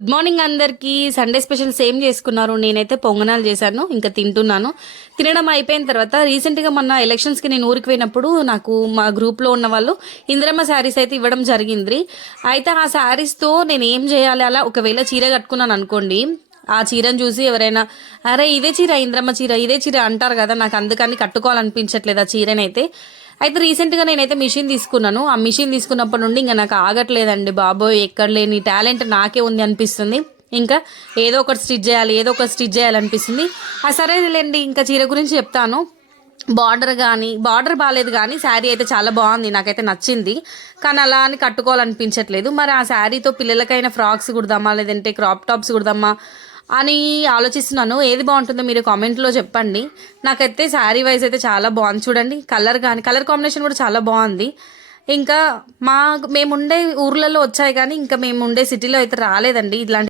Good morning అందరికీ. Sunday special సేమ్ చేసుకున్నారు? నేనైతే పొంగనాలు చేశాను ఇంకా తింటున్నాను. తినడం అయిపోయిన తర్వాత రీసెంట్గా మొన్న ఎలక్షన్స్కి నేను ఊరికి పోయినప్పుడు నాకు మా గ్రూప్లో ఉన్న వాళ్ళు ఇందిరమ్మ శారీస్ అయితే ఇవ్వడం జరిగింది. అయితే ఆ శారీస్తో నేను ఏం చేయాలి? అలా ఒకవేళ చీర కట్టుకున్నాను అనుకోండి. ఆ చీరను చూసి ఎవరైనా అరే ఇదే చీర ఇంద్రమ్మ చీర ఇదే చీర అంటారు కదా నాకు అందుకని కట్టుకోవాలనిపించట్లేదు ఆ చీరనైతే. అయితే రీసెంట్గా నేనైతే మిషన్ తీసుకున్నాను. ఆ మిషన్ తీసుకున్నప్పటి నుండి ఇంకా నాకు ఆగట్లేదండి బాబోయ్ ఎక్కడ లేని టాలెంట్ నాకే ఉంది అనిపిస్తుంది. ఇంకా ఏదో ఒకటి స్టిచ్ చేయాలి ఏదో ఒకటి స్టిచ్ చేయాలనిపిస్తుంది. ఆ సరేలేండి ఇంకా చీర గురించి చెప్తాను. బార్డర్ కానీ బార్డర్ బాగాలేదు కానీ శారీ అయితే చాలా బాగుంది నాకైతే నచ్చింది. కానీ అలా అని కట్టుకోవాలనిపించట్లేదు. మరి ఆ శారీతో పిల్లలకైనా ఫ్రాక్స్ కుడదామా లేదంటే క్రాప్ టాప్స్ కుడదామా అని ఆలోచిస్తున్నాను. ఏది బాగుంటుందో మీరు కామెంట్లో చెప్పండి. నాకైతే శారీ వైజ్ అయితే చాలా బాగుంది. చూడండి కలర్ కానీ కలర్ కాంబినేషన్ కూడా చాలా బాగుంది. ఇంకా మా మేము ఉండే ఊర్లలో వచ్చాయి కానీ ఇంకా మేము ఉండే సిటీలో అయితే రాలేదండి. ఇలాంటి